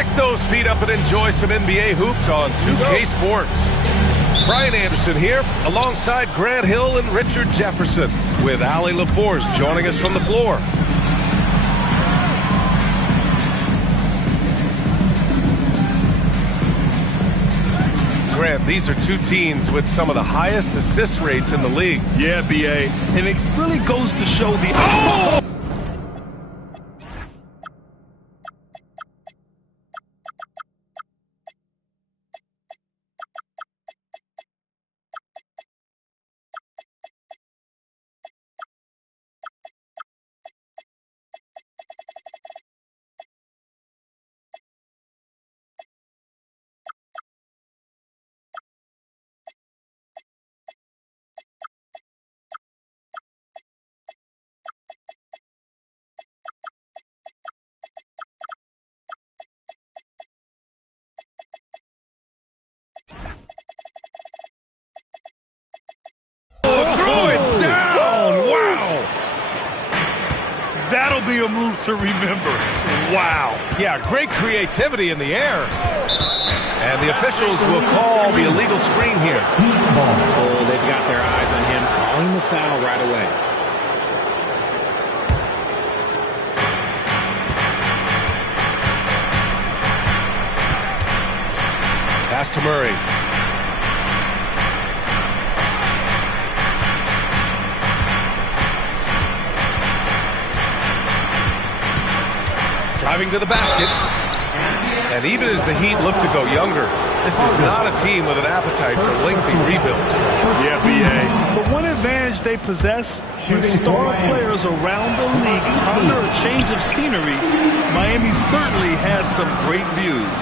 Kick those feet up and enjoy some NBA hoops on 2K Sports. Brian Anderson here, alongside Grant Hill and Richard Jefferson, with Allie LaForce joining us from the floor. Grant, these are two teams with some of the highest assist rates in the league. Yeah, B.A., and it really goes to show the... Oh! That'll be a move to remember. Wow. Yeah, great creativity in the air. And the officials will call the illegal screen here. Oh, they've got their eyes on him, calling the foul right away. Pass to Murray. Driving to the basket. And even as the Heat look to go younger, this is not a team with an appetite for lengthy rebuild. Yeah, B.A. But one advantage they possess, with star players around the league under a change of scenery, Miami certainly has some great views.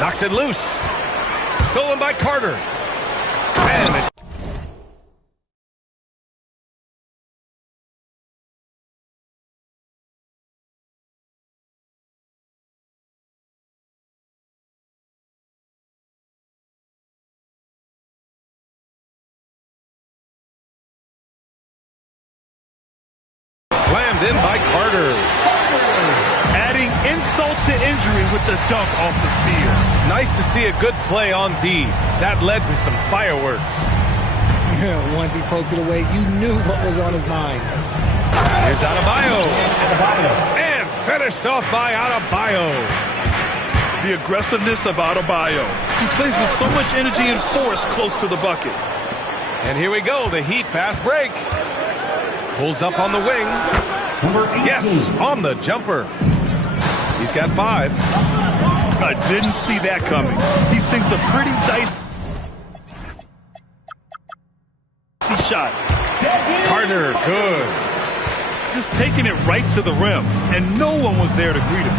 Knocks it loose. Stolen by Carter. And it's slammed in by Carter. Adding insult to injury with the dunk off the steal. Nice to see a good play on D. That led to some fireworks. Once he poked it away, you knew what was on his mind. Here's Adebayo. And finished off by Adebayo. The aggressiveness of Adebayo. He plays with so much energy and force close to the bucket. And here we go, the Heat fast break. Pulls up on the wing. Yes, on the jumper. He's got 5. I didn't see that coming. He sinks a pretty dicey shot. Carter, good. Just taking it right to the rim, and no one was there to greet him.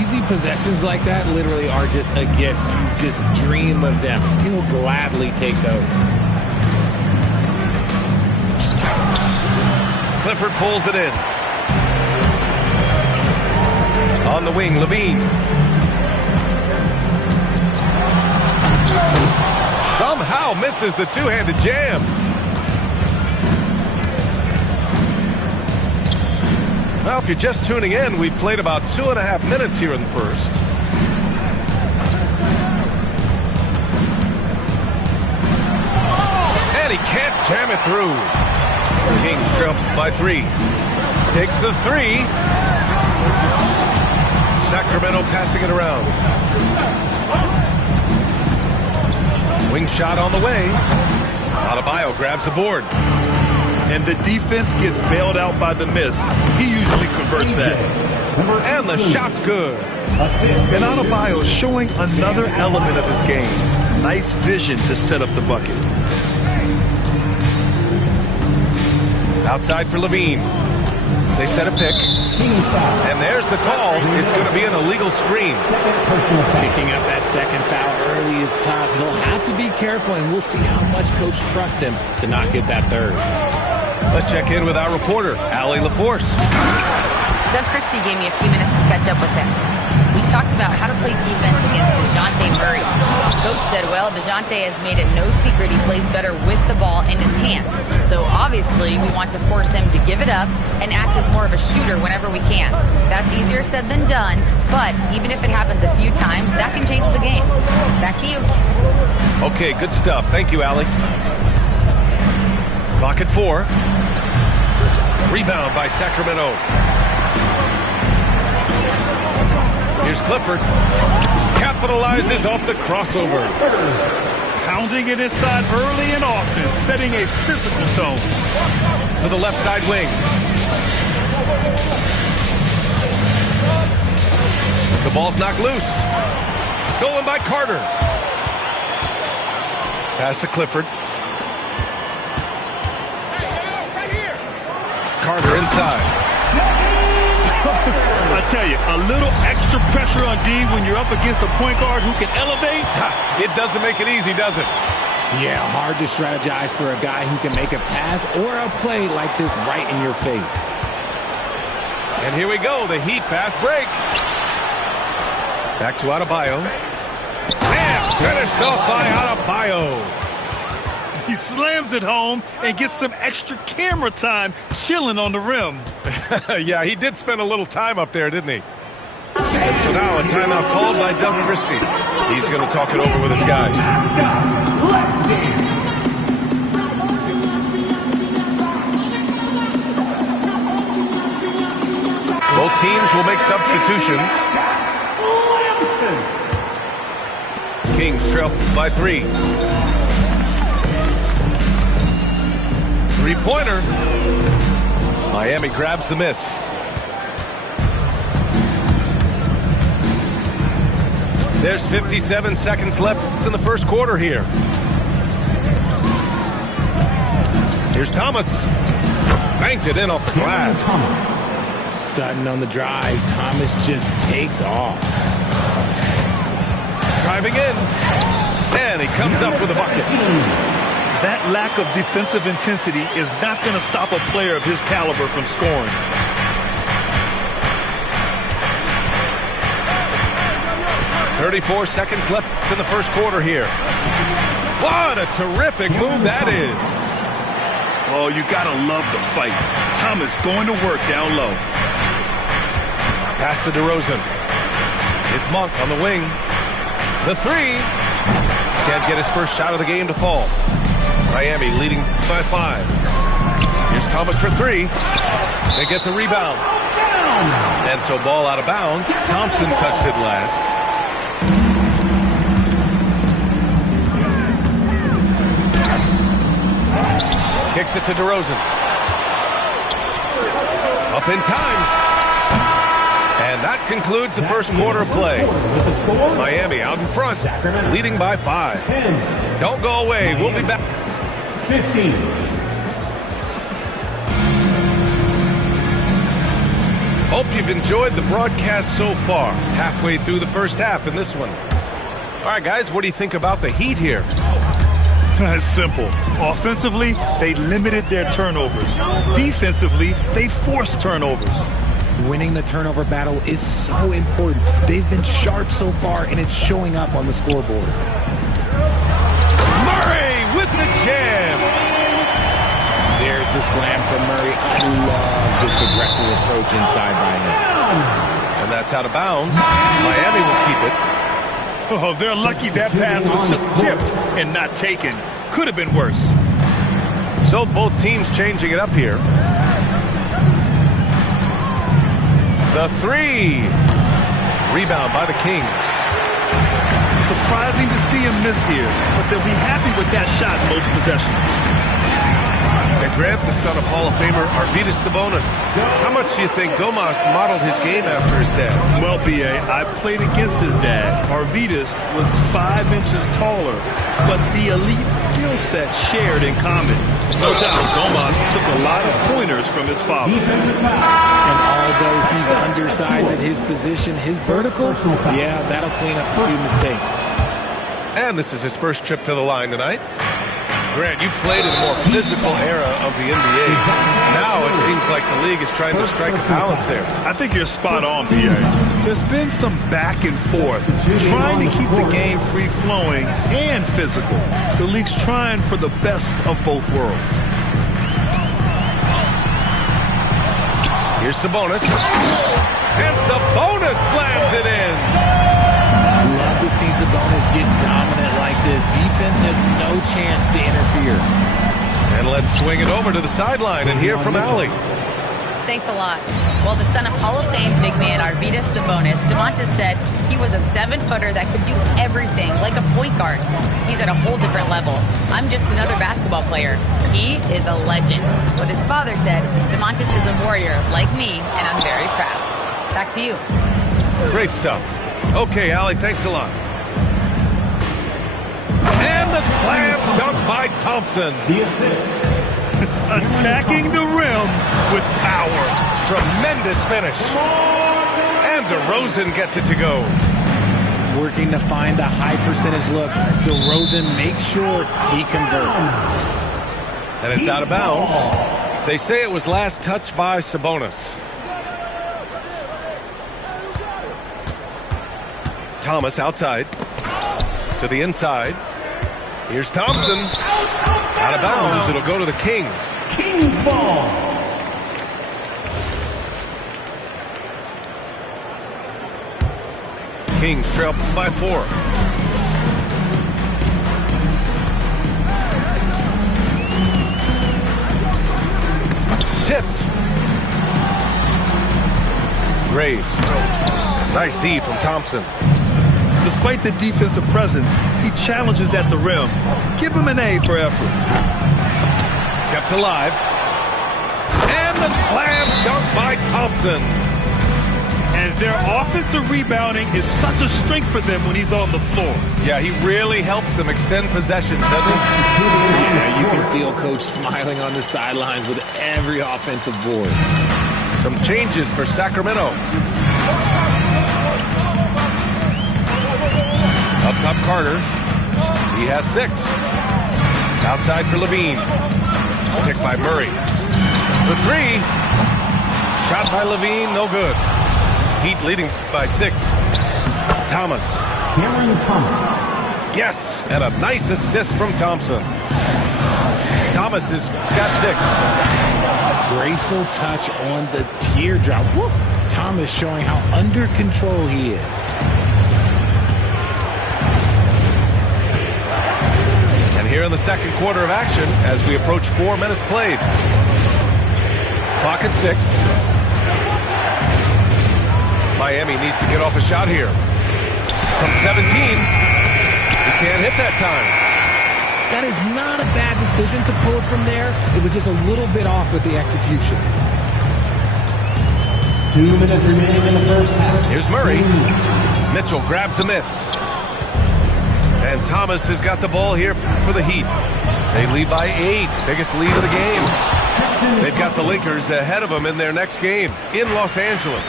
Easy possessions like that literally are just a gift. You just dream of them. He'll gladly take those. Clifford pulls it in. On the wing, Levine. Somehow misses the two-handed jam. Well, if you're just tuning in, we've played about 2.5 minutes here in the first. And he can't jam it through. Kings trail by 3. Takes the 3. Sacramento passing it around. Wing shot on the way. Adebayo grabs the board. And the defense gets bailed out by the miss. He usually converts that. And the shot's good. And Adebayo showing another element of his game. Nice vision to set up the bucket. Outside for Levine. They set a pick. And there's the call. It's going to be an illegal screen. Picking up that second foul early is tough. He'll have to be careful, and we'll see how much coach trusts him to not get that third. Let's check in with our reporter, Allie LaForce. Doug Christie gave me a few minutes to catch up with him. We talked about how to play defense against DeJounte Murray. Coach said, well, DeJounte has made it no secret he plays better with the ball in his hands. So obviously we want to force him to give it up and act as more of a shooter whenever we can. That's easier said than done, but even if it happens a few times, that can change the game. Back to you. Okay, good stuff. Thank you, Allie. Clock at 4. Rebound by Sacramento. Here's Clifford. Capitalizes off the crossover. Pounding it inside early and often, setting a physical tone. To the left side wing. The ball's knocked loose. Stolen by Carter. Pass to Clifford. Carter inside. I tell you, a little extra pressure on D when you're up against a point guard who can elevate. It doesn't make it easy, does it? Yeah, hard to strategize for a guy who can make a pass or a play like this right in your face. And here we go, the Heat fast break. Back to Adebayo. And finished off by Adebayo. He slams it home and gets some extra camera time chilling on the rim. Yeah, he did spend a little time up there, didn't he? So now a timeout called by Doug Christie. He's going to talk it over with his guys. Both teams will make substitutions. Kings trail by 3. Three-pointer. Miami grabs the miss. There's 57 seconds left in the first quarter here. Here's Thomas. Banked it in off the glass. Sutton on the drive. Thomas just takes off. Driving in. And he comes up with a bucket. That lack of defensive intensity is not going to stop a player of his caliber from scoring. .34 seconds left in the first quarter here. What a terrific move that is. Oh, you got to love the fight. Thomas going to work down low. Pass to DeRozan. It's Monk on the wing. The 3. Can't get his first shot of the game to fall. Miami leading by 5. Here's Thomas for 3. They get the rebound. And so ball out of bounds. Thompson touched it last. Kicks it to DeRozan. Up in time. And that concludes the first quarter of play. Miami out in front, leading by 5. Don't go away. We'll be back. 15. Hope you've enjoyed the broadcast so far. Halfway through the first half in this one. All right, guys, what do you think about the Heat here? It's simple. Offensively, they limited their turnovers. Defensively, they forced turnovers. Winning the turnover battle is so important. They've been sharp so far, and it's showing up on the scoreboard. Murray with the jam. There's the slam from Murray. I love this aggressive approach inside by him. And that's out of bounds. Miami will keep it. Oh, they're lucky that pass was just tipped and not taken. Could have been worse. So both teams changing it up here. The 3. Rebound by the Kings. Surprising to see him miss here, but they'll be happy with that shot most possessions. And Grant, the son of Hall of Famer Arvydas Sabonis. How much do you think Domas modeled his game after his dad? Well, B.A., I played against his dad. Arvydas was 5 inches taller, but the elite skill set shared in common. No doubt, Domas took a lot of pointers from his father. And although he's undersized at his position, his vertical, yeah, that'll clean up a few mistakes. And this is his first trip to the line tonight. Grant, you played in a more physical era of the NBA. Now it seems like the league is trying to strike a balance there. I think you're spot on, B.A. There's been some back and forth, trying to keep the game free-flowing and physical. The league's trying for the best of both worlds. Here's Sabonis. And Sabonis slams it in. Love to see Sabonis get dominant like this. Defense has no chance to interfere. And let's swing it over to the sideline and hear from Allie. Thanks a lot. Well, the son of Hall of Fame big man Arvydas Sabonis, Domantas said he was a 7-footer that could do everything, like a point guard. He's at a whole different level. I'm just another basketball player. He is a legend. But his father said, Domantas is a warrior like me, and I'm very proud. Back to you. Great stuff. Okay, Allie, thanks a lot. And the slam dunk by Thompson. The assist. Attacking the rim with power. Tremendous finish. And DeRozan gets it to go. Working to find the high percentage look. DeRozan makes sure he converts. And it's out of bounds. They say it was last touched by Sabonis. Thomas outside. To the inside. Here's Thompson. Out of bounds. It'll go to the Kings. Kings ball. Kings trail by 4. Tipped. Graves. Nice D from Thompson. Despite the defensive presence, he challenges at the rim. Give him an A for effort. Kept alive. And the slam dunk by Thompson. And their offensive rebounding is such a strength for them when he's on the floor. Yeah, he really helps them extend possession, doesn't he? Yeah, you can feel Coach smiling on the sidelines with every offensive board. Some changes for Sacramento. Up top, Carter. He has 6. Outside for Levine. Picked by Murray. For 3. Shot by Levine, no good. Heat leading by 6. Thomas. Cameron Thomas. Yes, and a nice assist from Thompson. Thomas has got 6. Graceful touch on the teardrop. Woo! Thomas showing how under control he is. And here in the second quarter of action, as we approach 4 minutes played. Clock at 6. Miami needs to get off a shot here. From 17. He can't hit that time. That is not a bad decision to pull it from there. It was just a little bit off with the execution. 2 minutes remaining in the first half. Here's Murray. Mitchell grabs a miss. And Thomas has got the ball here for the Heat. They lead by 8. Biggest lead of the game. They've got the Lakers ahead of them in their next game in Los Angeles.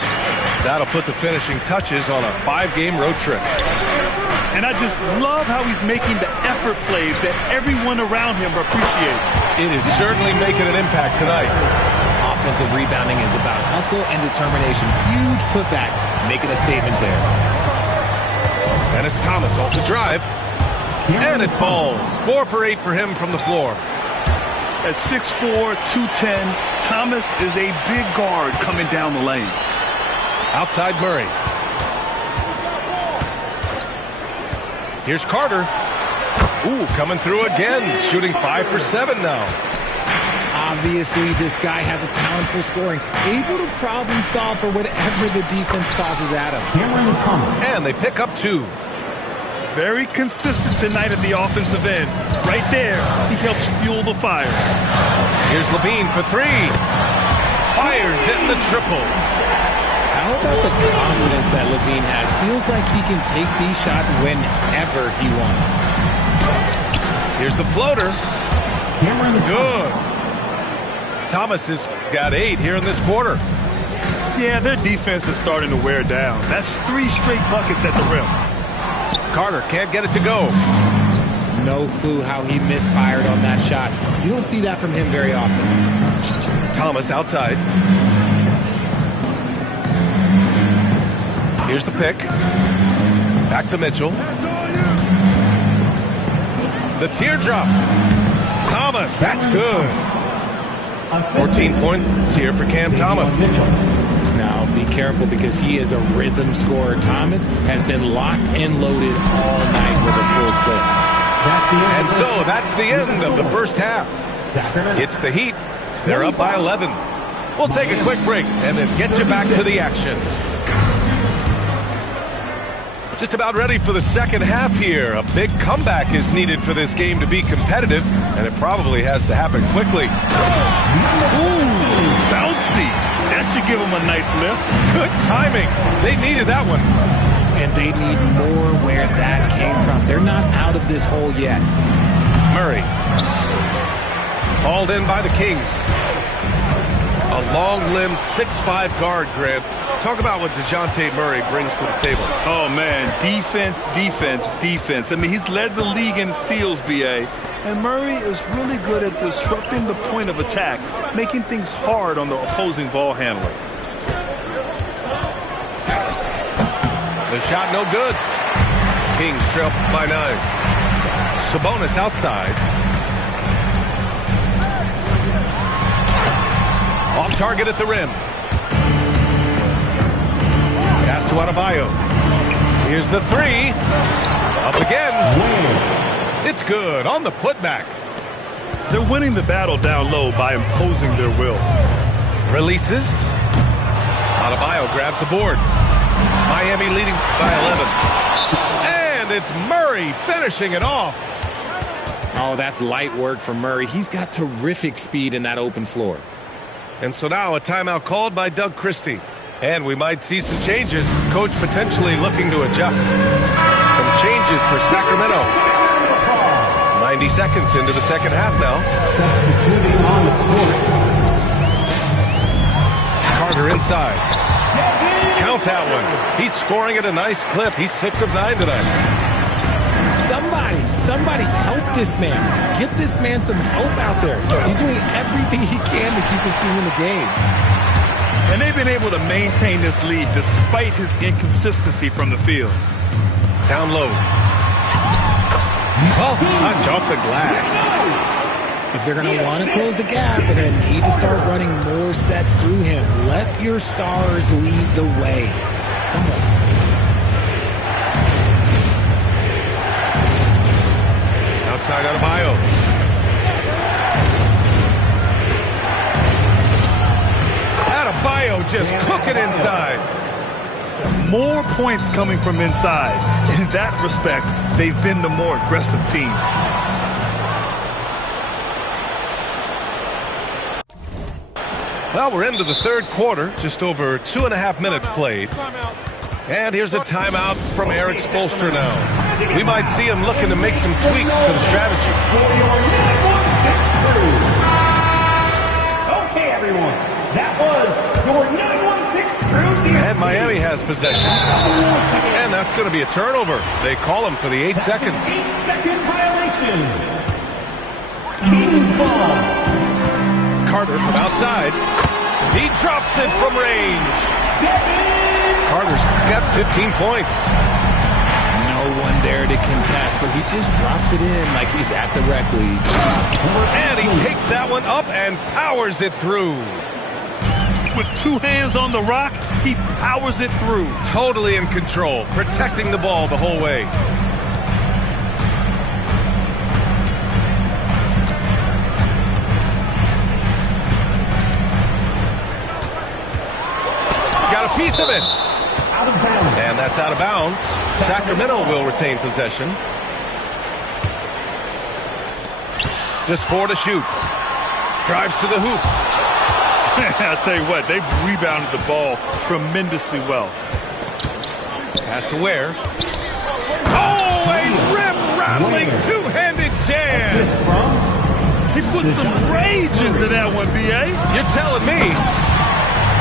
That'll put the finishing touches on a 5-game road trip. And I just love how he's making the effort plays that everyone around him appreciates. It is certainly making an impact tonight. Offensive rebounding is about hustle and determination. Huge putback, making a statement there. And it's Thomas off the drive. And it falls. 4 for 8 for him from the floor. At 6'4", 210, Thomas is a big guard coming down the lane. Outside Murray. Here's Carter. Ooh, coming through again. Shooting 5 for 7 now. Obviously, this guy has a talent for scoring. Able to problem solve for whatever the defense tosses at him. Cameron Thomas. And they pick up 2. Very consistent tonight at the offensive end. Right there, he helps fuel the fire. Here's Levine for 3. Fires hitting the triple. How about the confidence that Levine has? Feels like he can take these shots whenever he wants. Here's the floater. Cameron Good. Thomas has got 8 here in this quarter. Yeah, their defense is starting to wear down. That's 3 straight buckets at the rim. Carter can't get it to go. No clue how he misfired on that shot. You don't see that from him very often. Thomas outside. Here's the pick. Back to Mitchell. The teardrop. Thomas, that's good. 14 points here for Cam Thomas. Now, be careful because he is a rhythm scorer. Thomas has been locked and loaded all night with a full clip. And so that's the end of the first half. It's the Heat. They're up by 11. We'll take a quick break and then get you back to the action. Just about ready for the second half here. A big comeback is needed for this game to be competitive, and it probably has to happen quickly. Ooh, bouncy. That should give them a nice lift. Good timing. They needed that one. And they need more where that came from. They're not out of this hole yet. Murray. Hauled in by the Kings. A long-limbed 6'5" guard, Grant. Talk about what DeJounte Murray brings to the table. Oh, man, defense, defense, defense. I mean, he's led the league in steals, B.A., and Murray is really good at disrupting the point of attack, making things hard on the opposing ball handler. The shot no good. Kings trail by 9. Sabonis outside. Off target at the rim. Pass to Adebayo. Here's the three. Up again. It's good on the putback. They're winning the battle down low by imposing their will. Releases. Adebayo grabs the board. Miami leading by 11. And it's Murray finishing it off. Oh, that's light work for Murray. He's got terrific speed in that open floor. And so now a timeout called by Doug Christie. And we might see some changes. Coach potentially looking to adjust. Some changes for Sacramento. 90 seconds into the second half now. Carter inside. Count that one. He's scoring at a nice clip. He's 6 of 9 tonight. Somebody help this man. Get this man some help out there. He's doing everything he can to keep his team in the game. And they've been able to maintain this lead despite his inconsistency from the field. Down low. Tough touch off the glass. If they're going to want to close the gap, they're going to need to start running more sets through him. Let your stars lead the way. Come on. Outside Adebayo. Adebayo just cooking inside. More points coming from inside. In that respect, they've been the more aggressive team. Well, we're into the third quarter. Just over 2.5 minutes played. And here's a timeout from Eric Spoelstra now. We might see him looking to make some tweaks to the strategy. Okay, everyone. That was your 916 crew. And Miami has possession. And that's going to be a turnover. They call him for the 8 seconds. 8-second violation. Kings ball. Carter from outside. He drops it from range. Carter's got 15 points. No one there to contest, so he just drops it in like he's at the rec league. And he takes that one up and powers it through. With 2 hands on the rock, he powers it through. Totally in control, protecting the ball the whole way. Got a piece of it. Out of bounds. And that's out of bounds. Sacramento will retain possession. Just 4 to shoot. Drives to the hoop. I'll tell you what, they've rebounded the ball tremendously well. Pass to Ware. Oh, a rip-rattling two-handed jam. He put some rage into that one, B.A. You're telling me.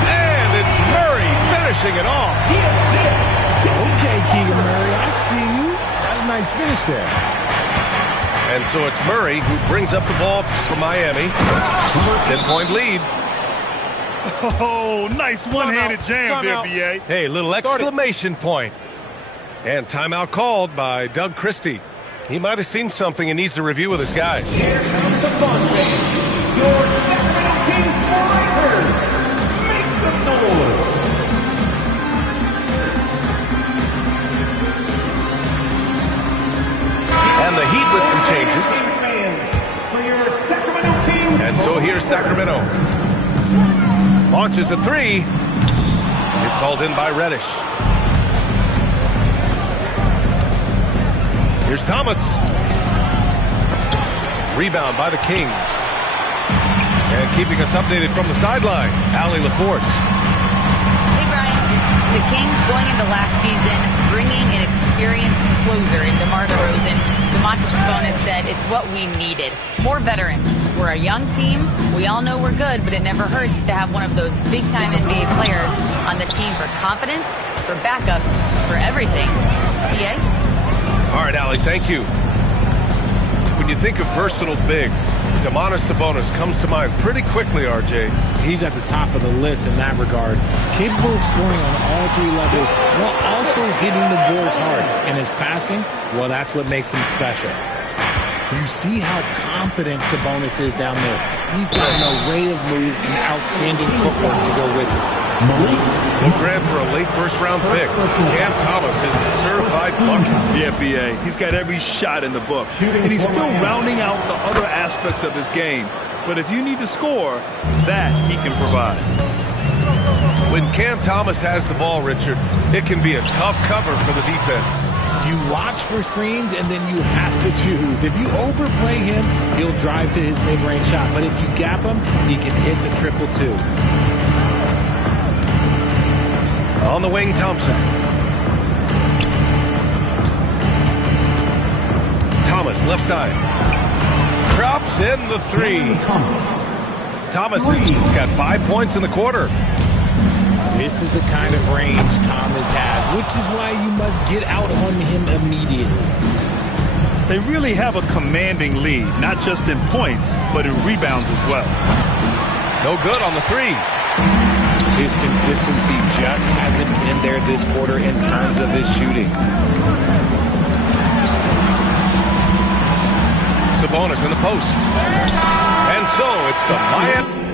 And it's Murray finishing it off. Okay, Keegan Murray, I see you. That's a nice finish there. And so it's Murray who brings up the ball for Miami. 10-point lead. Oh, nice one-handed jam there, B.A. Hey, little exclamation point. And timeout called by Doug Christie. He might have seen something and needs to review with his guys. Here comes the fun game. Your Sacramento Kings Breakers. Make some noise. And the Heat with some changes. For your Sacramento Kings. And so here's Sacramento. Launches a three. It's hauled in by Reddish. Here's Thomas. Rebound by the Kings. And keeping us updated from the sideline, Allie LaForce. Hey, Brian. The Kings going into last season, bringing an experienced closer in DeMar DeRozan. Domantas Sabonis said it's what we needed. More veterans. We're a young team. We all know we're good, but it never hurts to have one of those big-time NBA players on the team for confidence, for backup, for everything. BA? All right, Allie, thank you. When you think of versatile bigs, Domantas Sabonis comes to mind pretty quickly, RJ. He's at the top of the list in that regard. Capable of scoring on all three levels while also hitting the boards hard. And his passing, well, that's what makes him special. You see how confident Sabonis is down there. He's got an array of moves and outstanding footwork to go with it. No grab for a late first-round pick. Cam Thomas is a certified bucket. Yeah, B.A. He's got every shot in the book. And he's still rounding out the other aspects of his game. But if you need to score, that he can provide. When Cam Thomas has the ball, Richard, it can be a tough cover for the defense. You watch for screens, and then you have to choose. If you overplay him, he'll drive to his mid-range shot. But if you gap him, he can hit the 2-2. On the wing, Thompson. Thomas, left side. Drops in the three. Thomas has got 5 points in the quarter. This is the kind of range Thomas has, which is why you must get out on him immediately. They really have a commanding lead, not just in points, but in rebounds as well. No good on the three. His consistency just hasn't been there this quarter in terms of his shooting. Sabonis in the post. And so it's the Miami.